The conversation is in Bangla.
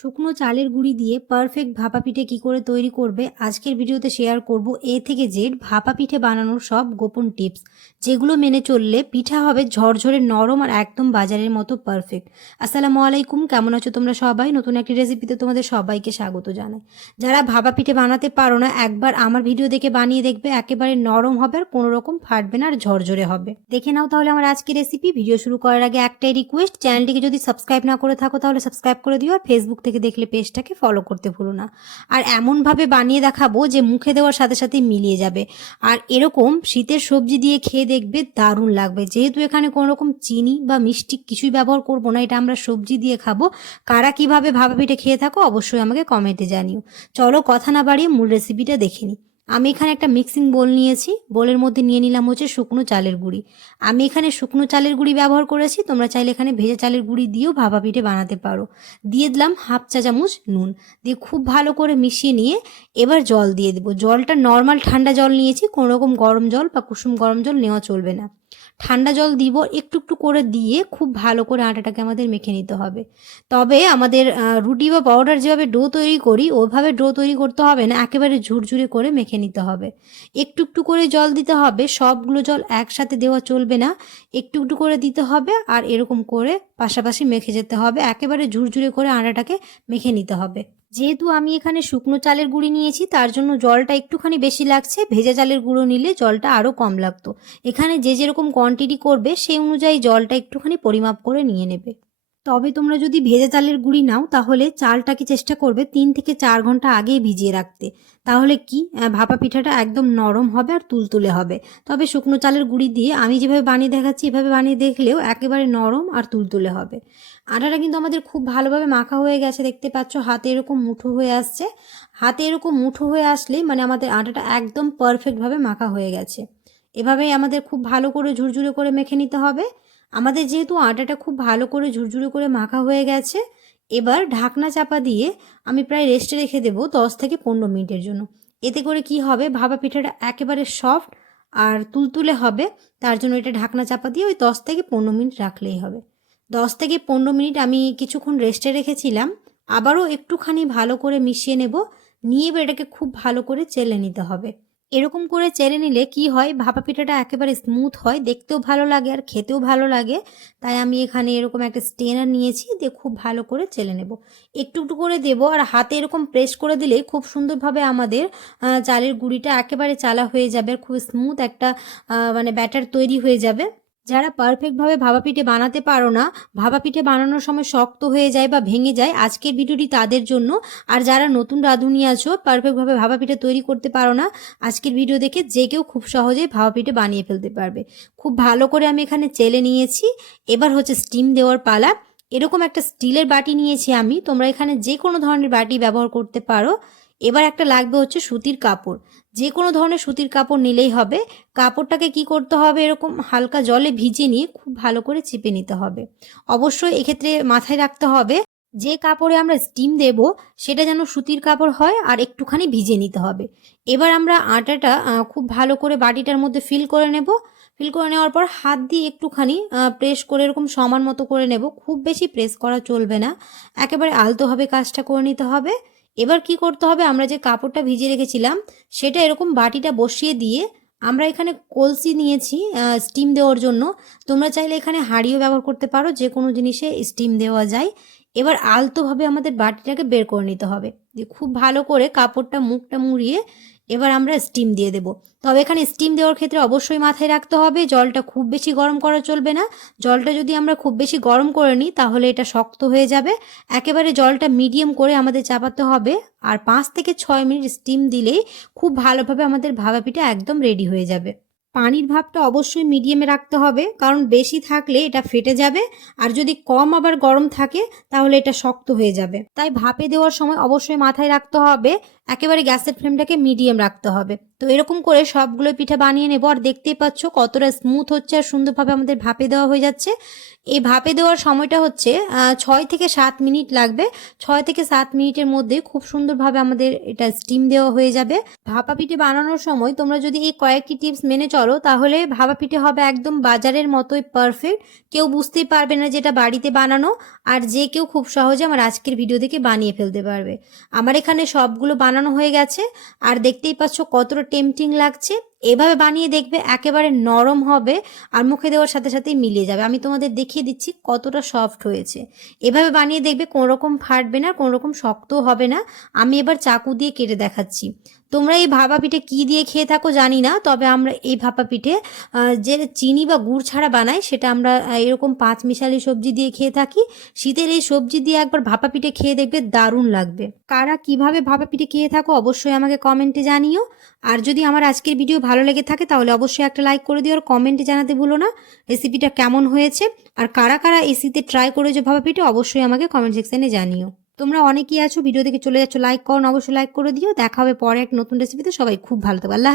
শুকনো চালের গুঁড়ি দিয়ে পারফেক্ট ভাপা পিঠে কী করে তৈরি করবে আজকের ভিডিওতে শেয়ার করব এ থেকে জেড ভাপা পিঠে বানানোর সব গোপন টিপস যেগুলো মেনে চললে পিঠা হবে ঝরঝরে নরম আর একদম বাজারের মতো পারফেক্ট আসসালামু আলাইকুম, কেমন আছো তোমরা সবাই? নতুন একটি রেসিপিতে তোমাদের সবাইকে স্বাগত জানাই। যারা ভাপা পিঠে বানাতে পারো না, একবার আমার ভিডিও দেখে বানিয়ে দেখবে, একেবারে নরম হবে আর কোনো রকম ফাটবে না আর ঝরঝরে হবে। দেখে নাও তাহলে আমার আজকের রেসিপি ভিডিও শুরু করার আগে একটাই রিকোয়েস্ট চ্যানেলটিকে যদি সাবস্ক্রাইব না করে থাকো তাহলে সাবস্ক্রাইব করে দিও আর ফেসবুক থেকে দেখলে পেজটাকে ফলো করতে ভুলো না। আর এমনভাবে বানিয়ে দেখাবো যে মুখে দেওয়ার সাথে সাথে মিলিয়ে যাবে। আর এরকম শীতের সবজি দিয়ে খেয়ে দেখবে দারুণ লাগবে। যেহেতু এখানে কোনো রকম চিনি বা মিষ্টি কিছুই ব্যবহার করব না, এটা আমরা সবজি দিয়ে খাব। কারা কীভাবে ভাবা পিঠে খেয়ে থাকো অবশ্যই আমাকে কমেন্টে জানিও। চলো কথা না বাড়িয়ে মূল রেসিপিটা দেখে নিই। আমি এখানে একটা মিক্সিং বোল নিয়েছি। বোলের মধ্যে নিয়ে নিলাম হচ্ছে শুকনো চালের গুঁড়ি। আমি এখানে শুকনো চালের গুঁড়ি ব্যবহার করেছি। তোমরা চাইলে এখানে ভেজা চালের গুঁড়ি দিয়েও ভাপা পিঠে বানাতে পারো। দিয়ে দিলাম হাফ চা চামচ নুন। দিয়ে খুব ভালো করে মিশিয়ে নিয়ে এবার জল দিয়ে দেবো। জলটা নর্মাল ঠান্ডা জল নিয়েছি। কোনোরকম গরম জল বা কুসুম গরম জল নেওয়া চলবে না। ঠান্ডা জল দিব, একটু একটু করে দিয়ে খুব ভালো করে আটাটাকে আমাদের মেখে নিতে হবে। তবে আমাদের রুটি বা পাউডার যেভাবে ডো তৈরি করি, ওভাবে ডো তৈরি করতে হবে না, একেবারে ঝুরঝুরে করে মেখে নিতে হবে। একটু একটু করে জল দিতে হবে, সবগুলো জল একসাথে দেওয়া চলবে না, একটু একটু করে দিতে হবে আর এরকম করে পাশাপাশি মেখে যেতে হবে। একেবারে ঝুরঝুরে করে আটাটাকে মেখে নিতে হবে। যেহেতু আমি এখানে শুকনো চালের গুঁড়ি নিয়েছি, তার জন্য জলটা একটুখানি বেশি লাগছে। ভেজা চালের গুঁড়ো নিলে জলটা আরও কম লাগতো। এখানে যে যেরকম কোয়ান্টিটি করবে, সেই অনুযায়ী জলটা একটুখানি পরিমাপ করে নিয়ে নেবে। তবে তোমরা যদি ভেজা চালের গুঁড়ি নাও, তাহলে চালটাকে চেষ্টা করবে তিন থেকে চার ঘণ্টা আগেই ভিজিয়ে রাখতে। তাহলে কি? ভাপা পিঠাটা একদম নরম হবে আর তুলতুলে হবে। তবে শুকনো চালের গুঁড়ি দিয়ে আমি যেভাবে বানিয়ে দেখাচ্ছি, এভাবে বানিয়ে দেখলেও একেবারে নরম আর তুলতুলে হবে। আটাটা কিন্তু আমাদের খুব ভালোভাবে মাখা হয়ে গেছে, দেখতে পাচ্ছ হাতে এরকম মুঠো হয়ে আসছে। হাতে এরকম মুঠো হয়ে আসলে মানে আমাদের আটাটা একদম পারফেক্টভাবে মাখা হয়ে গেছে। এভাবেই আমাদের খুব ভালো করে ঝুরঝুরে করে মেখে নিতে হবে। আমাদের যেহেতু আটাটা খুব ভালো করে ঝুরঝুরে করে মাখা হয়ে গেছে, এবার ঢাকনা চাপা দিয়ে আমি প্রায় রেস্টে রেখে দেবো দশ থেকে পনেরো মিনিটের জন্য। এতে করে কি হবে? ভাবা পিঠাটা একেবারে সফট আর তুলতুলে হবে, তার জন্য এটা ঢাকনা চাপা দিয়ে ওই দশ থেকে পনেরো মিনিট রাখলেই হবে। দশ থেকে পনেরো মিনিট আমি কিছুক্ষণ রেস্টে রেখেছিলাম, আবারও একটুখানি ভালো করে মিশিয়ে নেব, নিয়ে এবার এটাকে খুব ভালো করে চেলে নিতে হবে। এরকম করে চেড়ে নিলে কি হয়? ভাপা পিঠাটা একেবারে স্মুথ হয়, দেখতেও ভালো লাগে আর খেতেও ভালো লাগে। তাই আমি এখানে এরকম একটা স্টেনার নিয়েছি দিয়ে খুব ভালো করে চেলে নেব। একটু একটু করে দেবো আর হাতে এরকম প্রেস করে দিলে খুব সুন্দরভাবে আমাদের চালের গুঁড়িটা একেবারে চালা হয়ে যাবে আর খুব স্মুথ একটা মানে ব্যাটার তৈরি হয়ে যাবে। যারা পারফেক্টভাবে ভাবা পিঠে বানাতে পারো না ভাবা পিঠে বানানোর সময় শক্ত হয়ে যায় বা ভেঙে যায়, আজকের ভিডিওটি তাদের জন্য। আর যারা নতুন রাঁধুনি আছো পারফেক্টভাবে ভাবা পিঠে তৈরি করতে পারো না, আজকের ভিডিও দেখে যে কেউ খুব সহজেই ভাবা পিঠে বানিয়ে ফেলতে পারবে। খুব ভালো করে আমি এখানে চেলে নিয়েছি। এবার হচ্ছে স্টিম দেওয়ার পালা। এরকম একটা স্টিলের বাটি নিয়েছি আমি। তোমরা এখানে যে কোনো ধরনের বাটি ব্যবহার করতে পারো। এবার একটা লাগবে হচ্ছে সুতির কাপড়। যে কোনো ধরনের সুতির কাপড় নিলেই হবে। কাপড়টাকে কি করতে হবে? এরকম হালকা জলে ভিজিয়ে নিয়ে খুব ভালো করে চিপে নিতে হবে। অবশ্যই এক্ষেত্রে মাথায় রাখতে হবে, যে কাপড়ে আমরা স্টিম দেব, সেটা যেন সুতির কাপড় হয় আর একটুখানি ভিজিয়ে নিতে হবে। এবার আমরা আটাটা খুব ভালো করে বাটিটার মধ্যে ফিল করে নেব। ফিল করে নেওয়ার পর হাত দিয়ে একটুখানি প্রেস করে এরকম সমান মতো করে নেব। খুব বেশি প্রেস করা চলবে না। একেবারে আলতোভাবে কাজটা করে নিতে হবে। এবার কি করতে হবে? আমরা যে কাপড়টা ভিজিয়ে রেখেছিলাম, সেটা এরকম বাটিটা বসিয়ে দিয়ে আমরা এখানে কলসি নিয়েছি স্টিম দেওয়ার জন্য। তোমরা চাইলে এখানে হাঁড়িও ব্যবহার করতে পারো। যে কোনো জিনিসে স্টিম দেওয়া যায়। এবার আলতোভাবে আমাদের বাটিটাকে বের করে নিতে হবে। দিয়ে খুব ভালো করে কাপড়টা, মুখটা মুড়িয়ে এবার আমরা স্টিম দিয়ে দেব। তবে এখানে স্টিম দেওয়ার ক্ষেত্রে অবশ্যই মাথায় রাখতে হবে, জলটা খুব বেশি গরম করা চলবে না। জলটা যদি আমরা খুব বেশি গরম করে নিই, তাহলে এটা শক্ত হয়ে যাবে। একেবারে জলটা মিডিয়াম করে আমাদের চাপাতে হবে আর পাঁচ থেকে ছয় মিনিট স্টিম দিলেই খুব ভালোভাবে আমাদের ভাবা পিঠা একদম রেডি হয়ে যাবে। পানির ভাবটা অবশ্যই মিডিয়ামে রাখতে হবে, কারণ বেশি থাকলে এটা ফেটে যাবে, আর যদি কম আবার গরম থাকে, তাহলে এটা শক্ত হয়ে যাবে। তাই ভাপে দেওয়ার সময় অবশ্যই মাথায় রাখতে হবে, একেবারে গ্যাসের ফ্লেমটাকে মিডিয়াম রাখতে হবে। তো এরকম করে সবগুলো পিঠা বানিয়ে নেব, আর দেখতেই পাচ্ছ কতটা স্মুথ হচ্ছে আর সুন্দরভাবে আমাদের ভাপে দেওয়া হয়ে যাচ্ছে। এই ভাপে দেওয়ার সময়টা হচ্ছে ছয় থেকে সাত মিনিট লাগবে। ছয় থেকে সাত মিনিটের মধ্যে খুব সুন্দরভাবে আমাদের এটা স্টিম দেওয়া হয়ে যাবে। ভাপা পিঠে বানানোর সময় তোমরা যদি এই কয়েকটি টিপস মেনে চলো তাহলে ভাবা পিঠে হবে একদম বাজারের মতোই পারফেক্ট কেউ বুঝতেই পারবে না যেটা বাড়িতে বানানো, আর যে কেউ খুব সহজে আমার আজকের ভিডিও দেখে বানিয়ে ফেলতে পারবে। আমার এখানে সবগুলো বানানো হয়ে গেছে, আর দেখতেই পাচ্ছ কতটা টেম্পটিং লাগছে। এভাবে বানিয়ে দেখবে একেবারে নরম হবে আর মুখে দেওয়ার সাথে সাথেই মিলিয়ে যাবে। আমি তোমাদের দেখিয়ে দিচ্ছি কতটা সফট হয়েছে। এভাবে বানিয়ে দেখবে কোনো রকম ফাটবে না কোনো রকম শক্তও হবে না। আমি এবার চাকু দিয়ে কেটে দেখাচ্ছি। তোমরা এই ভাপা পিঠে কী দিয়ে খেয়ে থাকো জানি না, তবে আমরা এই ভাপা পিঠে যে চিনি বা গুড় ছাড়া বানাই সেটা আমরা এরকম পাঁচ মিশালি সবজি দিয়ে খেয়ে থাকি। শীতের এই সবজি দিয়ে একবার ভাপা পিঠে খেয়ে দেখবে দারুণ লাগবে। কারা কীভাবে ভাপা পিঠে খেয়ে থাকো অবশ্যই আমাকে কমেন্টে জানিও। আর যদি আমার আজকের ভিডিও ভালো লেগে থাকে তাহলে অবশ্যই একটা লাইক করে দিও আর কমেন্টে জানাতে ভুলো না। রেসিপিটা কেমন হয়েছে আর কারা কারা এসিতে ট্রাই করেছ ভাবা পিঠে অবশ্যই আমাকে কমেন্ট সেকশনে জানিও। তোমরা অনেকেই আছো ভিডিও দেখে চলে যাচ্ছ লাইক করো অবশ্যই লাইক করে দিও। দেখা হবে পরে এক নতুন রেসিপিতে সবাই খুব ভালো থাকবে আল্লাহ